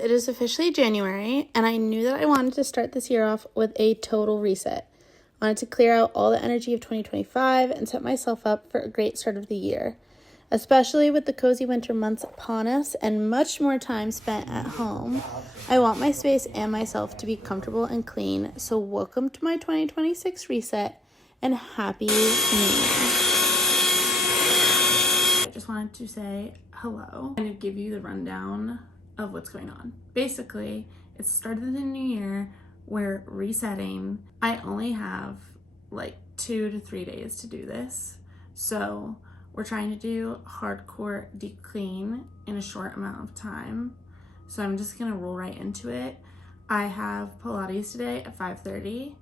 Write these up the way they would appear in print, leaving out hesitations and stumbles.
it is officially January, and I knew that I wanted to start this year off with a total reset. I wanted to clear out all the energy of 2025 and set myself up for a great start of the year, especially with the cozy winter months upon us and much more time spent at home. I want my space and myself to be comfortable and clean, so welcome to my 2026 reset and Happy New Year. I just wanted to say hello and give you the rundown of what's going on. Basically, it's the start of the new year. We're resetting. I only have like 2 to 3 days to do this. So we're trying to do hardcore deep clean in a short amount of time. So I'm just gonna roll right into it. I have Pilates today at 5:30.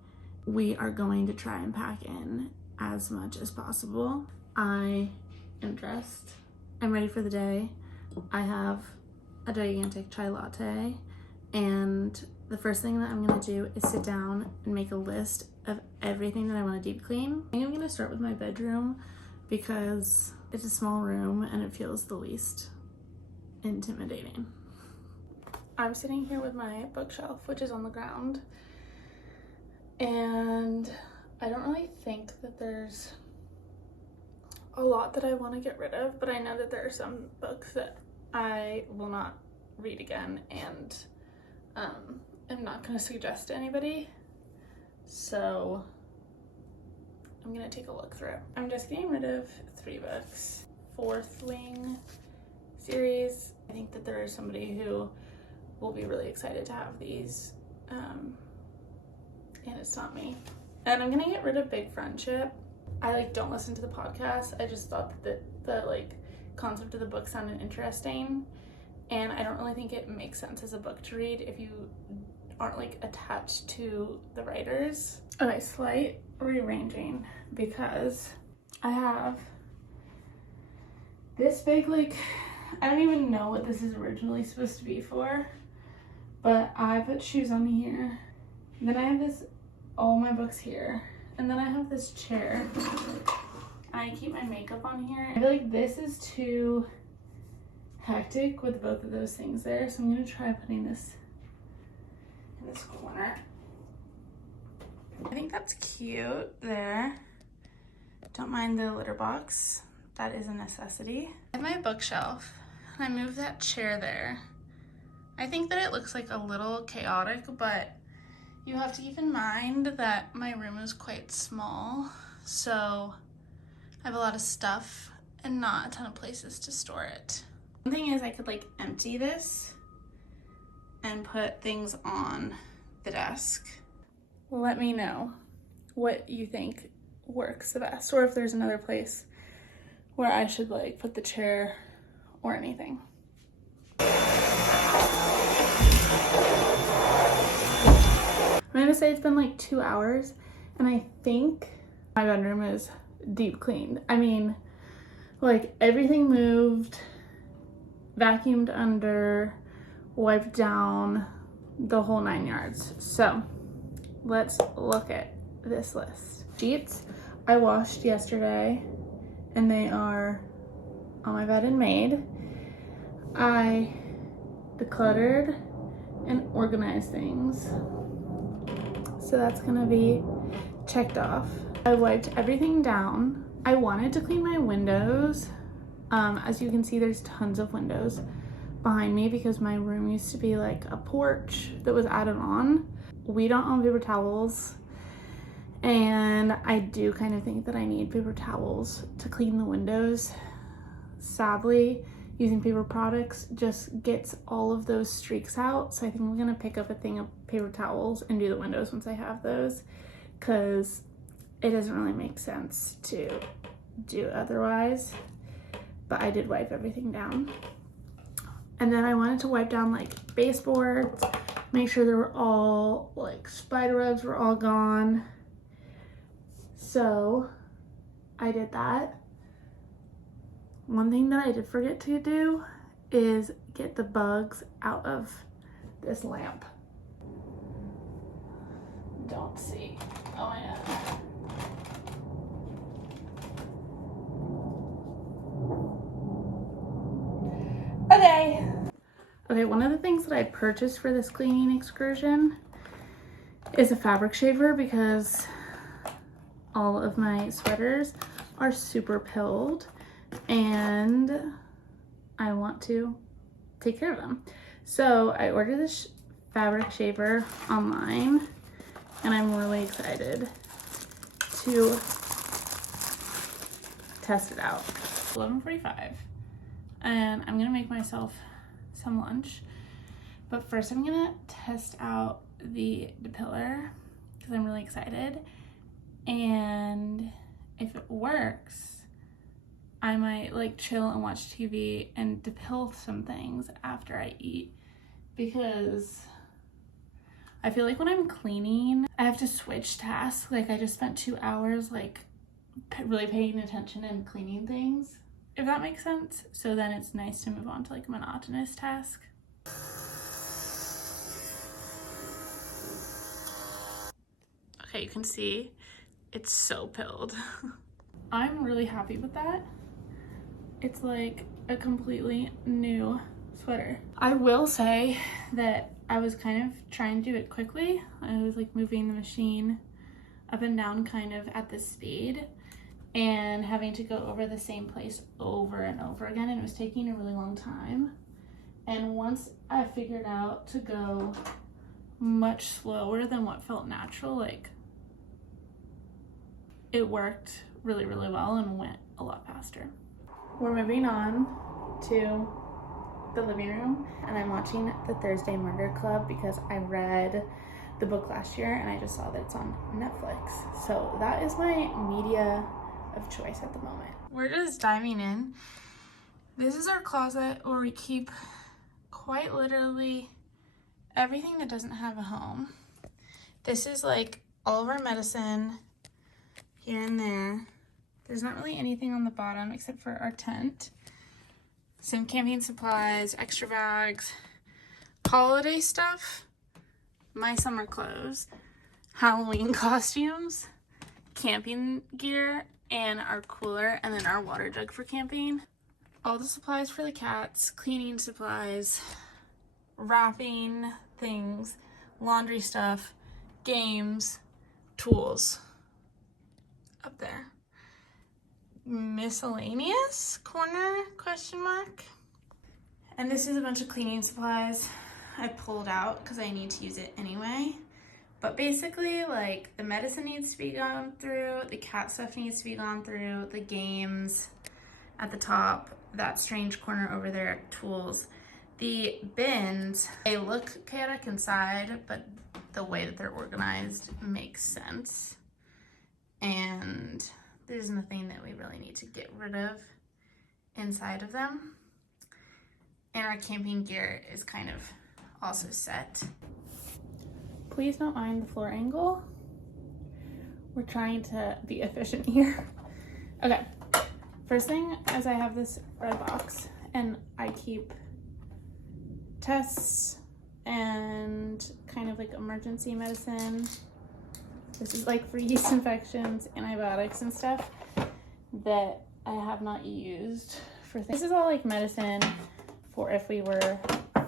We are going to try and pack in as much as possible. I am dressed. I'm ready for the day. I have a gigantic chai latte, and the first thing that I'm gonna do is sit down and make a list of everything that I want to deep clean. I think I'm gonna start with my bedroom because it's a small room and it feels the least intimidating. I'm sitting here with my bookshelf, which is on the ground, and I don't really think that there's a lot that I want to get rid of, but I know that there are some books that I will not read again, and I'm not going to suggest to anybody, so I'm going to take a look through. I'm just getting rid of 3 books. Fourth Wing series. I think that there is somebody who will be really excited to have these, and it's not me. And I'm going to get rid of Big Friendship. I don't listen to the podcast. I just thought that the concept of the book sounded interesting, and I don't really think it makes sense as a book to read if you aren't attached to the writers. Okay, slight rearranging because I have this big I don't even know what this is originally supposed to be for, but I put shoes on here. And then I have all my books here. And then I have this chair. I keep my makeup on here. I feel like this is too hectic with both of those things there, so I'm gonna try putting this in this corner. I think that's cute there. Don't mind the litter box. That is a necessity. I have my bookshelf, and I moved that chair there. I think that it looks a little chaotic, but you have to keep in mind that my room is quite small, so I have a lot of stuff and not a ton of places to store it. One thing is I could empty this and put things on the desk. Let me know what you think works the best, or if there's another place where I should put the chair or anything. I'm gonna say it's been 2 hours, and I think my bedroom is deep cleaned. I mean, everything moved, vacuumed under, wiped down, the whole 9 yards. So let's look at this list. Sheets I washed yesterday, and they are on my bed and made. I decluttered and organized things, so that's gonna be checked off. I wiped everything down. I wanted to clean my windows. As you can see, there's tons of windows behind me because my room used to be a porch that was added on. We don't own paper towels, and I do kind of think that I need paper towels to clean the windows. Sadly, using paper products just gets all of those streaks out, so I think I'm gonna pick up a thing of paper towels and do the windows once I have those, because it doesn't really make sense to do otherwise. But I did wipe everything down. And then I wanted to wipe down baseboards, make sure they were all spider webs were all gone. So I did that. One thing that I did forget to do is get the bugs out of this lamp. Don't see. Oh my god. Okay. Okay, one of the things that I purchased for this cleaning excursion is a fabric shaver because all of my sweaters are super pilled and I want to take care of them. So I ordered this fabric shaver online and I'm really excited to test it out. 11:45 and I'm gonna make myself some lunch, but first I'm gonna test out the depiller because I'm really excited, and if it works I might like chill and watch TV and depill some things after I eat, because I feel like when I'm cleaning I have to switch tasks. Like I just spent 2 hours like really paying attention and cleaning things, if that makes sense. So then it's nice to move on to like a monotonous task. Okay, you can see it's so pilled. I'm really happy with that. It's like a completely new sweater. I will say that I was kind of trying to do it quickly. I was like moving the machine up and down kind of at this speed and having to go over the same place over and over again, and it was taking a really long time. And once I figured out to go much slower than what felt natural, like it worked really, really well and went a lot faster. We're moving on to the living room and I'm watching The Thursday Murder Club because I read the book last year and I just saw that it's on Netflix. So that is my media of choice at the moment. We're just diving in. This is our closet where we keep quite literally everything that doesn't have a home. This is like all of our medicine here and there. There's not really anything on the bottom except for our tent. Some camping supplies, extra bags, holiday stuff, my summer clothes, Halloween costumes, camping gear, and our cooler, and then our water jug for camping. All the supplies for the cats, cleaning supplies, wrapping things, laundry stuff, games, tools. Up there. Miscellaneous corner, question mark. And this is a bunch of cleaning supplies I pulled out because I need to use it anyway. But basically, like, the medicine needs to be gone through, the cat stuff needs to be gone through, the games at the top, that strange corner over there, tools. The bins, they look chaotic inside, but the way that they're organized makes sense. And there's nothing that we really need to get rid of inside of them. And our camping gear is kind of also set. Please don't mind the floor angle. We're trying to be efficient here. Okay, first thing is I have this red box and I keep tests and kind of like emergency medicine. This is like for yeast infections, antibiotics and stuff that I have not used for things. This is all like medicine for if we were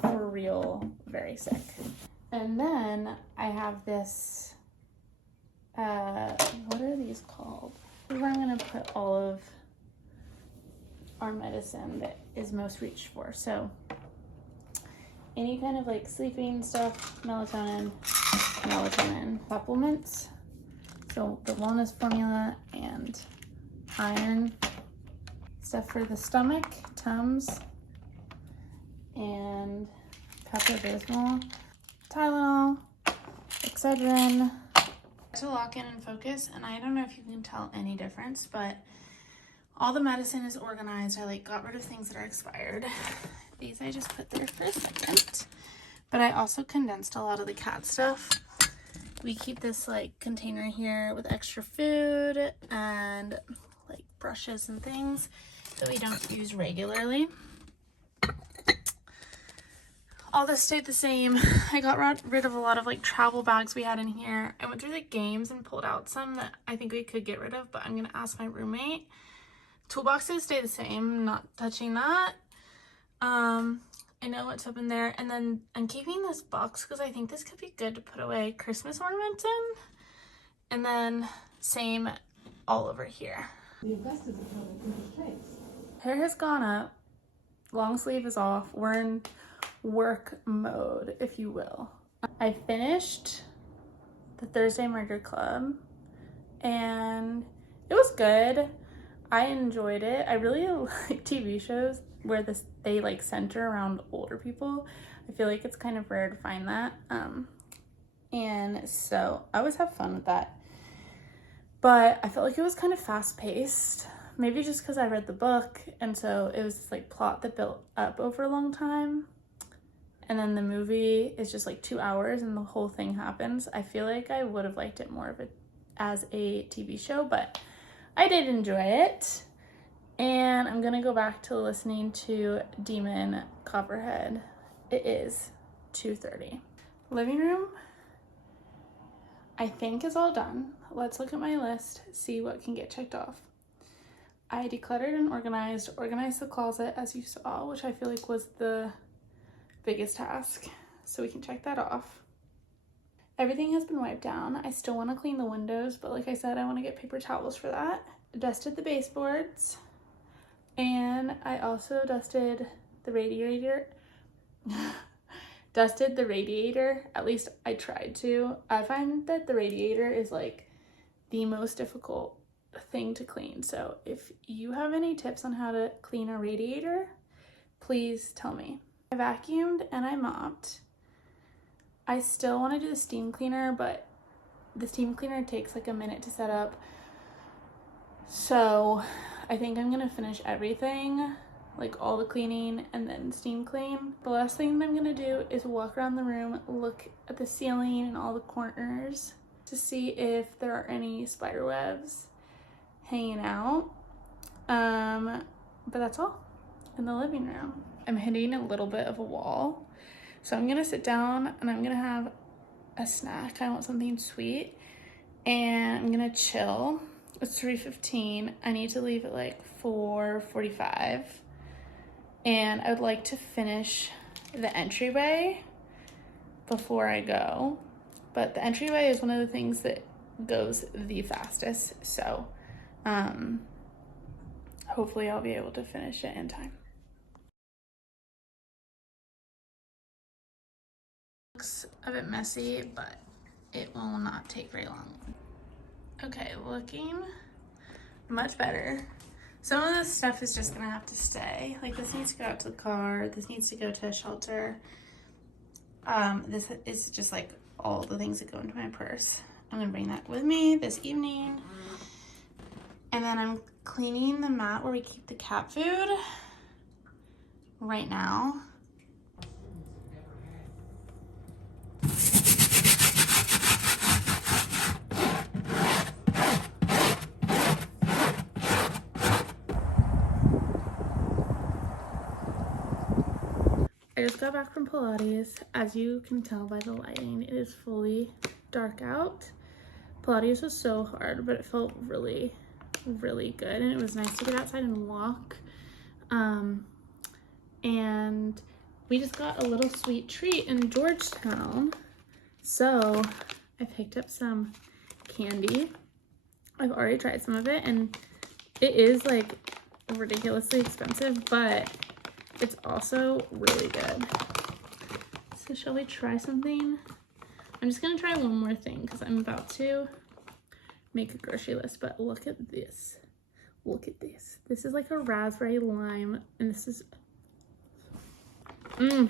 for real very sick. And then I have this, what are these called? This is where I'm gonna put all of our medicine that is most reached for. So any kind of like sleeping stuff, melatonin, supplements. So the wellness formula and iron, stuff for the stomach, Tums, and Pepto-Bismol, Tylenol, Excedrin. To lock in and focus, and I don't know if you can tell any difference, but all the medicine is organized. I like got rid of things that are expired. These I just put there for a second, but I also condensed a lot of the cat stuff. We keep this like container here with extra food and like brushes and things that we don't use regularly. All this stayed the same. I got rid of a lot of like travel bags we had in here. I went through the games and pulled out some that I think we could get rid of, but I'm gonna ask my roommate. Toolboxes stay the same, not touching that. I know what's up in there. And then I'm keeping this box because I think this could be good to put away Christmas ornaments in. And then same all over here. Hair has gone up. Long sleeve is off. We're in work mode, if you will. I finished the Thursday Murder Club and it was good. I enjoyed it. I really like TV shows where they like center around older people. I feel like it's kind of rare to find that. And so I always have fun with that. But I felt like it was kind of fast paced. Maybe just because I read the book, and so it was this like plot that built up over a long time. And then the movie is just like 2 hours and the whole thing happens. I feel like I would have liked it more of it as a TV show, but I did enjoy it. And I'm gonna go back to listening to Demon Copperhead. It is 2:30. Living room, I think is all done. Let's look at my list, see what can get checked off. I decluttered and organized the closet as you saw, which I feel like was the biggest task. So we can check that off. Everything has been wiped down. I still want to clean the windows, but like I said, I want to get paper towels for that. Dusted the baseboards. And I also dusted the radiator. At least I tried to. I find that the radiator is like the most difficult thing to clean. So if you have any tips on how to clean a radiator, please tell me. I vacuumed and I mopped. I still want to do the steam cleaner, but the steam cleaner takes like a minute to set up. So I think I'm gonna finish everything, like all the cleaning and then steam clean. The last thing that I'm gonna do is walk around the room, look at the ceiling and all the corners to see if there are any spider webs hanging out. But that's all in the living room. I'm hitting a little bit of a wall. So I'm gonna sit down and I'm gonna have a snack. I want something sweet and I'm gonna chill. It's 3:15. I need to leave at like 4:45. And I would like to finish the entryway before I go. But the entryway is one of the things that goes the fastest. So hopefully I'll be able to finish it in time. Looks a bit messy, but it will not take very long. Okay, looking much better. Some of this stuff is just gonna have to stay. Like this needs to go out to the car, this needs to go to a shelter. This is just like all the things that go into my purse. I'm gonna bring that with me this evening. And then I'm cleaning the mat where we keep the cat food right now. I just got back from Pilates. As you can tell by the lighting, it is fully dark out. Pilates was so hard, but it felt really, really good. And it was nice to get outside and walk. And we just got a little sweet treat in Georgetown. So I picked up some candy. I've already tried some of it and it is like ridiculously expensive, but it's also really good. So shall we try something? I'm just gonna try one more thing because I'm about to make a grocery list, but look at this. Look at this. This is like a raspberry lime and this is, oh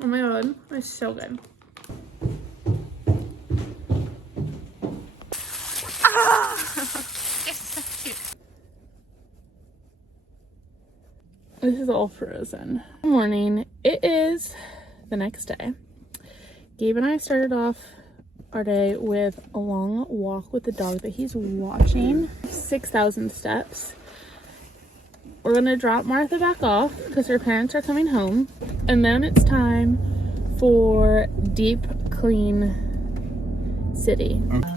my god, it's so good. This is all frozen. Good morning. It is the next day. Gabe and I started off our day with a long walk with the dog that he's watching. 6,000 steps. We're gonna drop Martha back off because her parents are coming home. And then it's time for deep clean city. Okay.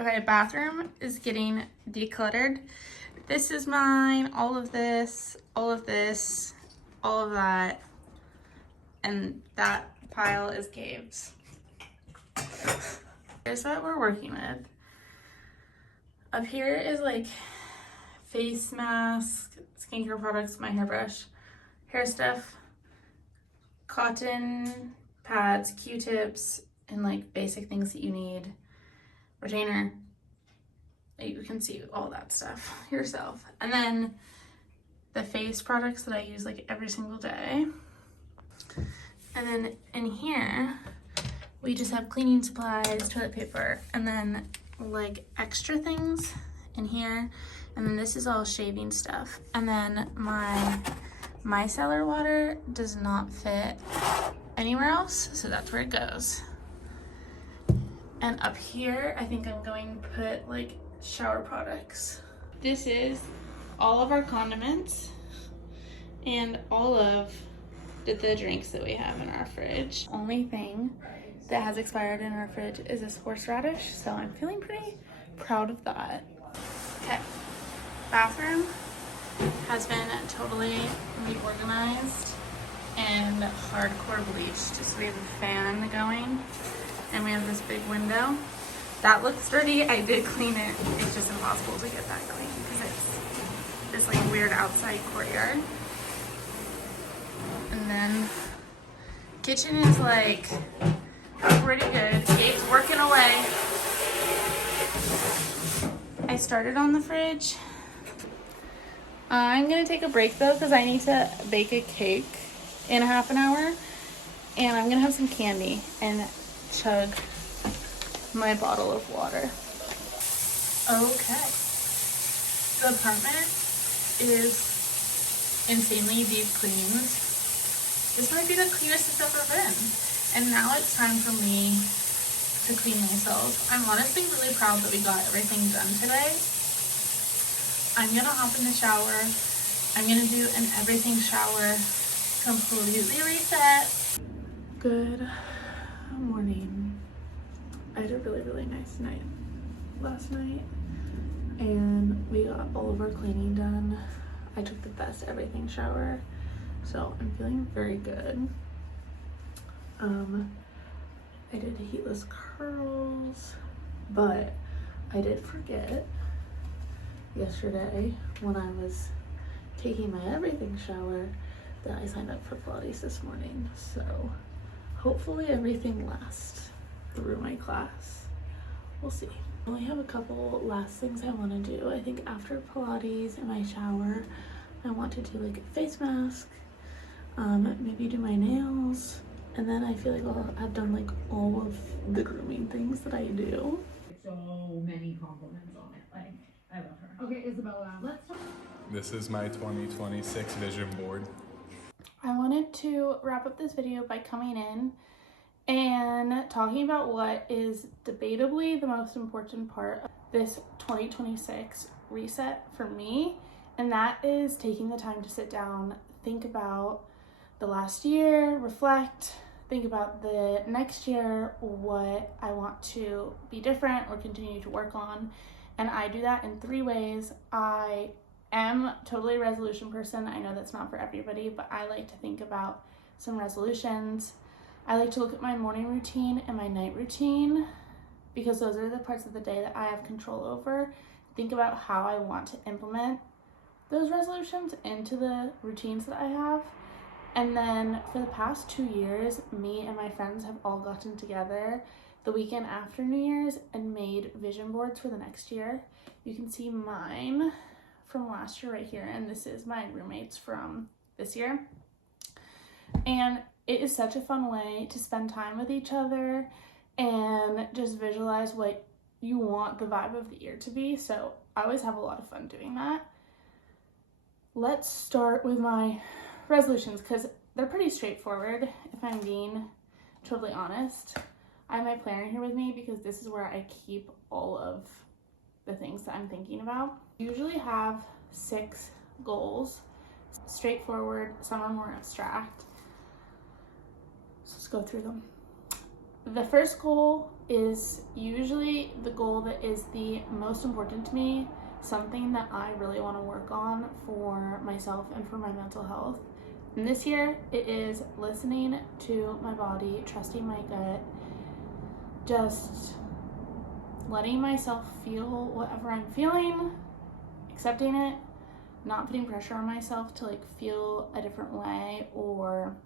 Okay, bathroom is getting decluttered. This is mine, all of this, all of this, all of that, and that pile is Gabe's. Here's what we're working with. Up here is like face mask, skincare products, my hairbrush, hair stuff, cotton pads, Q-tips, and like basic things that you need. Retainer. You can see all that stuff yourself. And then the face products that I use like every single day. And then in here, we just have cleaning supplies, toilet paper, and then like extra things in here. And then this is all shaving stuff. And then my micellar water does not fit anywhere else, so that's where it goes. And up here, I think I'm going to put like shower products. This is all of our condiments and all of the drinks that we have in our fridge. Only thing that has expired in our fridge is this horseradish, so I'm feeling pretty proud of that. Okay, bathroom has been totally reorganized and hardcore bleached. Just we have a fan going and we have this big window. That looks dirty. I did clean it. It's just impossible to get that clean because it's this like weird outside courtyard. And then kitchen is like pretty good. Gabe's working away. I started on the fridge. I'm gonna take a break though because I need to bake a cake in a half an hour, and I'm gonna have some candy and chug my bottle of water. Okay, the apartment is insanely deep cleaned. This might be the cleanest it's ever been, and now it's time for me to clean myself. I'm honestly really proud that we got everything done today. I'm gonna hop in the shower. I'm gonna do an everything shower, completely reset. Good morning. I had a really nice night last night, and we got all of our cleaning done. I took the best everything shower, so I'm feeling very good. I did heatless curls, but I did forget yesterday when I was taking my everything shower that I signed up for Pilates this morning, so hopefully everything lasts through my class. We'll see. I only have a couple last things I want to do. I think after Pilates and my shower, I want to do like a face mask, maybe do my nails, and then I feel like I'll have done like all of the grooming things that I do. So many compliments on it. Like, I love her. Okay, Isabella, let's talk. This is my 2026 vision board. I wanted to wrap up this video by coming in and talking about what is debatably the most important part of this 2026 reset for me, and that is taking the time to sit down, think about the last year, reflect, think about the next year, what I want to be different or continue to work on. And I do that in 3 ways. I am totally a resolution person. I know that's not for everybody, but I like to think about some resolutions. I like to look at my morning routine and my night routine because those are the parts of the day that I have control over. Think about how I want to implement those resolutions into the routines that I have. And then for the past 2 years, me and my friends have all gotten together the weekend after New Year's and made vision boards for the next year. You can see mine from last year right here, and this is my roommates from this year. And it is such a fun way to spend time with each other and just visualize what you want the vibe of the year to be. So I always have a lot of fun doing that. Let's start with my resolutions because they're pretty straightforward, if I'm being totally honest. I have my planner here with me because this is where I keep all of the things that I'm thinking about. I usually have 6 goals, straightforward, some are more abstract. So let's go through them. the first goal is usually the goal that is the most important to me, something that I really want to work on for myself and for my mental health. And this year, it is listening to my body, trusting my gut, just letting myself feel whatever I'm feeling, accepting it, not putting pressure on myself to like feel a different way. Or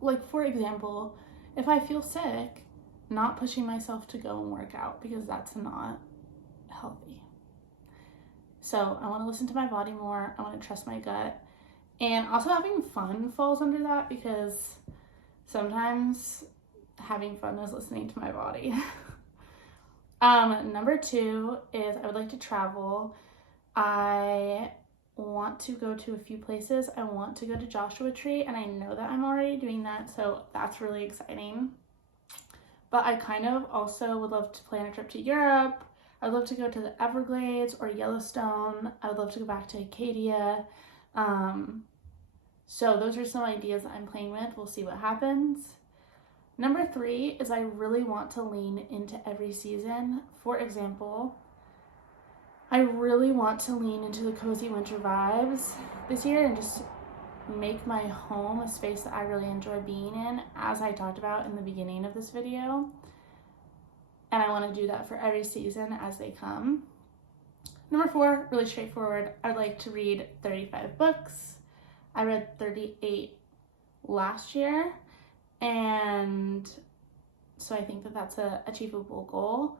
like, for example, if I feel sick, not pushing myself to go and work out, because that's not healthy. So I want to listen to my body more. I want to trust my gut. And also having fun falls under that, because sometimes having fun is listening to my body. Number 2 is I would like to travel. I want to go to a few places. I want to go to Joshua Tree, and I know that I'm already doing that, so that's really exciting. But I kind of also would love to plan a trip to Europe. I'd love to go to the Everglades or Yellowstone. I would love to go back to Acadia. So those are some ideas that I'm playing with. We'll see what happens. Number 3 is I really want to lean into every season. For example, I really want to lean into the cozy winter vibes this year and just make my home a space that I really enjoy being in, as I talked about in the beginning of this video. And I want to do that for every season as they come. Number 4, really straightforward. I'd like to read 35 books. I read 38 last year, and so I think that that's an achievable goal.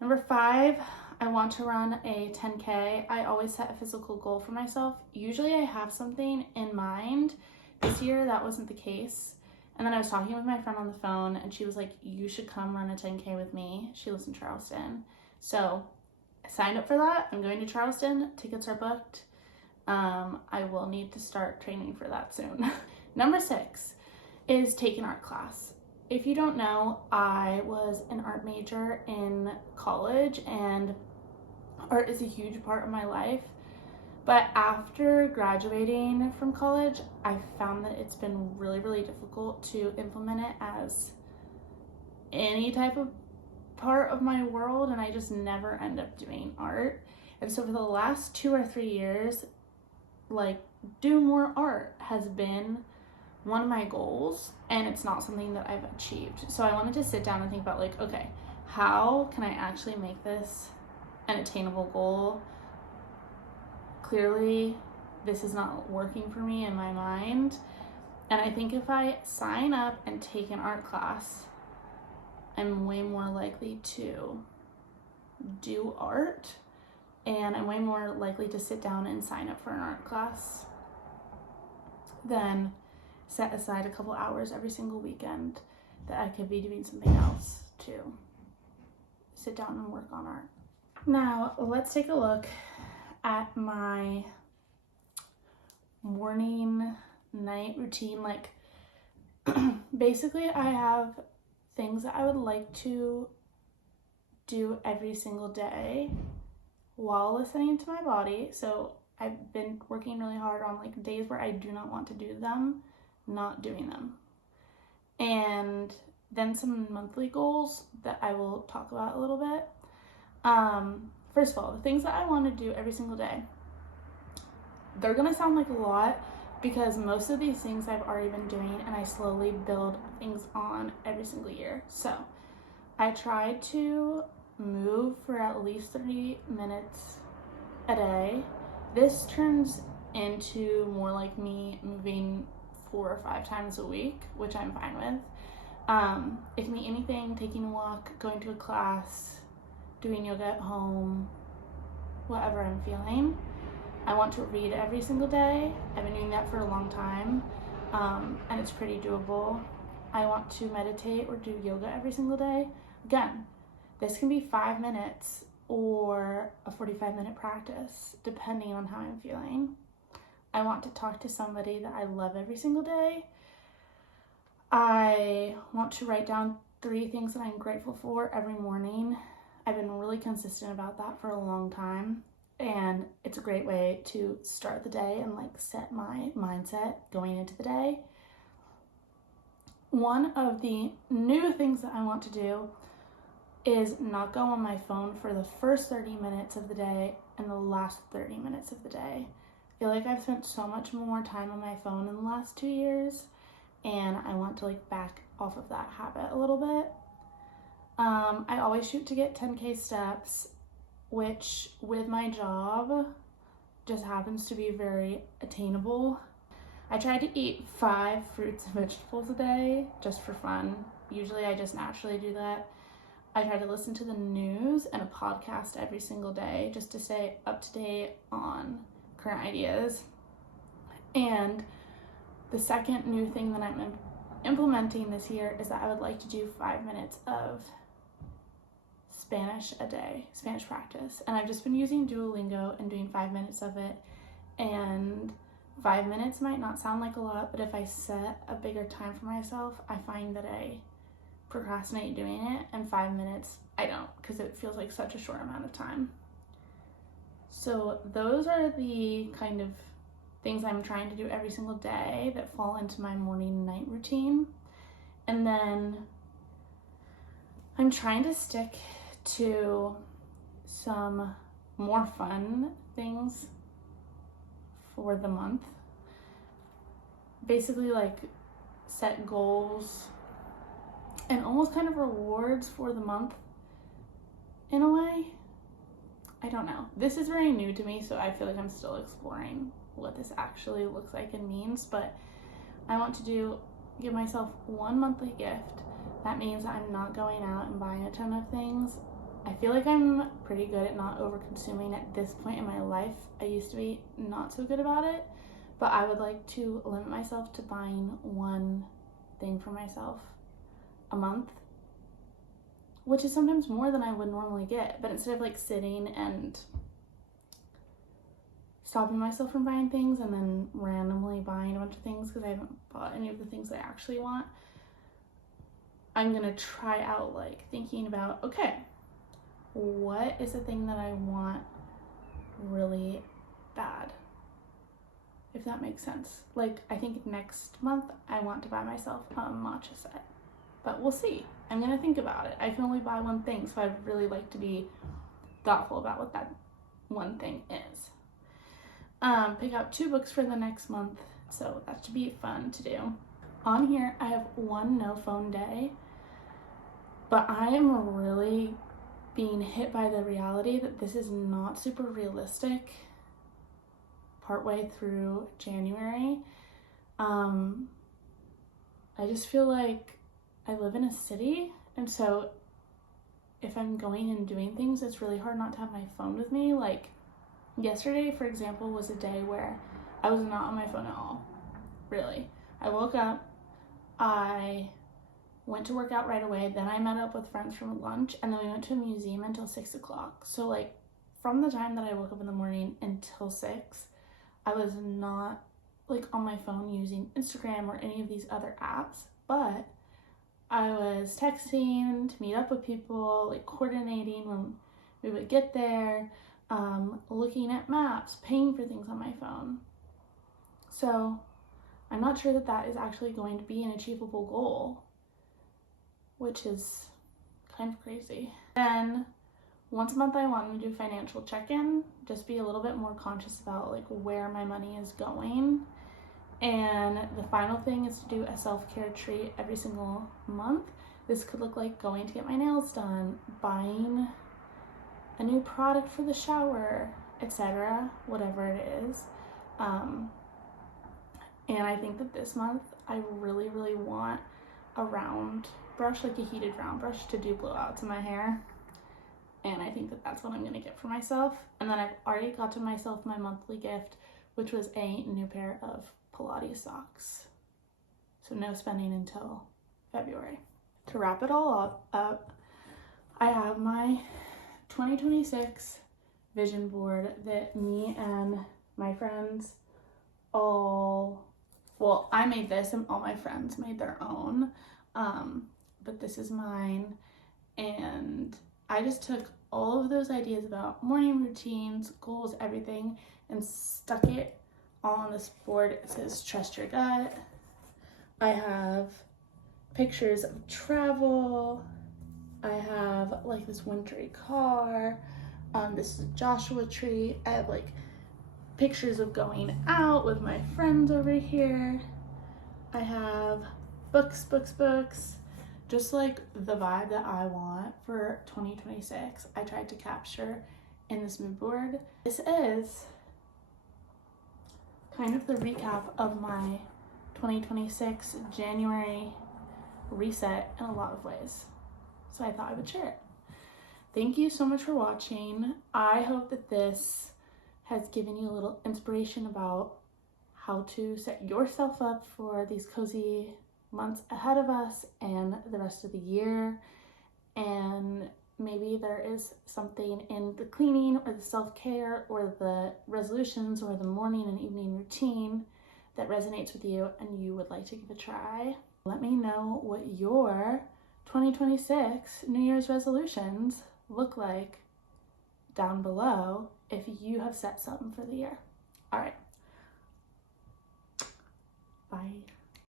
Number 5, I want to run a 10K. I always set a physical goal for myself. Usually I have something in mind. This year that wasn't the case. And then I was talking with my friend on the phone, and she was like, you should come run a 10K with me. She lives in Charleston. So I signed up for that. I'm going to Charleston. Tickets are booked. I will need to start training for that soon. Number 6 is take an art class. If you don't know, I was an art major in college, and art is a huge part of my life. But after graduating from college, I found that it's been really, really difficult to implement it as any type of part of my world, and I just never end up doing art. And so for the last 2 or 3 years, like, do more art has been one of my goals, and it's not something that I've achieved. So I wanted to sit down and think about, like, okay, how can I actually make this an attainable goal? Clearly, this is not working for me in my mind. And I think if I sign up and take an art class, I'm way more likely to do art, and I'm way more likely to sit down and sign up for an art class than set aside a couple hours every single weekend that I could be doing something else to sit down and work on art. Now, let's take a look at my morning night routine. Like, basically I have things that I would like to do every single day while listening to my body. So I've been working really hard on, like, days where I do not want to do them, not doing them. And then some monthly goals that I will talk about a little bit. First of all, the things that I want to do every single day, they're gonna sound like a lot, because most of these things I've already been doing, and I slowly build things on every single year. So I try to move for at least 30 minutes a day. This turns into more like me moving 4 or 5 times a week, which I'm fine with. It can be anything: taking a walk, going to a class, doing yoga at home, whatever I'm feeling. I want to read every single day. I've been doing that for a long time, and it's pretty doable. I want to meditate or do yoga every single day. Again, this can be 5 minutes or a 45-minute practice, depending on how I'm feeling. I want to talk to somebody that I love every single day. I want to write down 3 things that I'm grateful for every morning. I've been really consistent about that for a long time, and it's a great way to start the day and, like, set my mindset going into the day. One of the new things that I want to do is not go on my phone for the first 30 minutes of the day and the last 30 minutes of the day. I feel like I've spent so much more time on my phone in the last 2 years, and I want to like back off of that habit a little bit. I always shoot to get 10K steps, which with my job just happens to be very attainable. I try to eat 5 fruits and vegetables a day just for fun. Usually I just naturally do that. I try to listen to the news and a podcast every single day just to stay up to date on current ideas. And the second new thing that I'm implementing this year is that I would like to do 5 minutes of Spanish a day, Spanish practice. And I've just been using Duolingo and doing 5 minutes of it. And 5 minutes might not sound like a lot, but if I set a bigger time for myself, I find that I procrastinate doing it, and 5 minutes I don't, because it feels like such a short amount of time. So those are the kind of things I'm trying to do every single day that fall into my morning and night routine. And then I'm trying to stick to some more fun things for the month. Basically like set goals and almost kind of rewards for the month in a way. I don't know. This is very new to me, so I feel like I'm still exploring what this actually looks like and means, but I want to give myself one monthly gift. That means I'm not going out and buying a ton of things. I feel like I'm pretty good at not over consuming at this point in my life. I used to be not so good about it, but I would like to limit myself to buying one thing for myself a month, which is sometimes more than I would normally get. But instead of like sitting and stopping myself from buying things and then randomly buying a bunch of things because I haven't bought any of the things I actually want, I'm gonna try out like thinking about, okay, what is the thing that I want really bad? If that makes sense. Like, I think next month I want to buy myself a matcha set, but we'll see. I'm gonna think about it. I can only buy one thing, so I'd really like to be thoughtful about what that one thing is. Pick out 2 books for the next month, so that should be fun to do. On here, I have 1 no phone day, but I am really being hit by the reality that this is not super realistic partway through January. I just feel like I live in a city, and so if I'm going and doing things, it's really hard not to have my phone with me. Like yesterday, for example, was a day where I was not on my phone at all, really. I woke up, I went to work out right away, then I met up with friends from lunch, and then we went to a museum until 6 o'clock. So like from the time that I woke up in the morning until 6, I was not like on my phone using Instagram or any of these other apps, but I was texting to meet up with people, like coordinating when we would get there, looking at maps, paying for things on my phone. So I'm not sure that that is actually going to be an achievable goal, which is kind of crazy. Then once a month I want to do financial check-in, just be a little bit more conscious about like where my money is going. And the final thing is to do a self-care treat every single month. This could look like going to get my nails done, buying a new product for the shower, etc., whatever it is. And I think that this month I really, really want a round brush, like a heated round brush to do blowouts in my hair. And I think that that's what I'm gonna get for myself. And then I've already got to myself my monthly gift, which was a new pair of Pilates socks. So no spending until February. To wrap it all up, I have my 2026 vision board that me and my friends I made this and all my friends made their own. But this is mine, and I just took all of those ideas about morning routines, goals, everything, and stuck it all on this board. It says trust your gut. I have pictures of travel. I have like this wintry car. This is a Joshua tree. I have like pictures of going out with my friends over here. I have books, just like the vibe that I want for 2026. I tried to capture in this mood board. This is kind of the recap of my 2026 January reset in a lot of ways. So I thought I would share it. Thank you so much for watching. I hope that this has given you a little inspiration about how to set yourself up for these cozy months ahead of us and the rest of the year. And maybe there is something in the cleaning or the self-care or the resolutions or the morning and evening routine that resonates with you and you would like to give a try. Let me know what your 2026 New Year's resolutions look like down below if you have set something for the year. All right. Bye.